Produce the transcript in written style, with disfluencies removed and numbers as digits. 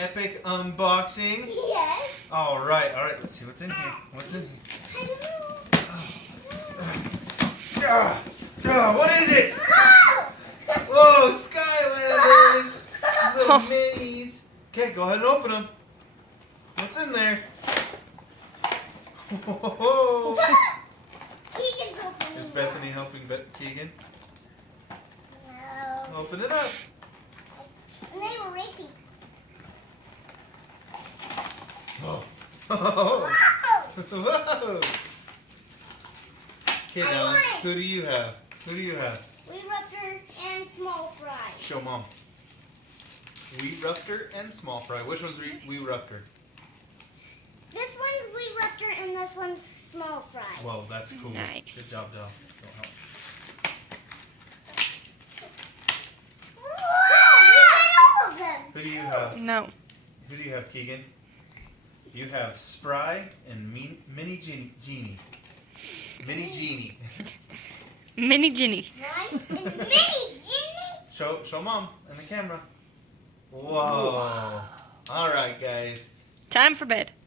epic unboxing? Yes. All right. Let's see what's in here. What's in here? I don't know. What is it? Oh! Whoa, Skylanders! Little minis. Okay, go ahead and open them. What's in there? Whoa. Keegan's opening Is it. Bethany helping Keegan? No. Open it up. And they were racing. Whoa. Wow! Whoa. Okay, I now, won. who do you have? Who do you have? Wheat Ruptor and small fry. Show Mom. Wheat Ruptor and Small Fry. Which one's Wheat Ruptor? This one's Wheat Ruptor and this one's small fry. Whoa, that's cool. Nice. Good job, Del. Don't help. Wow! You got all of them. Who do you have? No. Who do you have, Keegan? You have Spry and Mini Genie. Mini Genie. Mini Ginny. Mine is mini Jimmy. Show Mom and the camera. Whoa. All right, guys. Time for bed.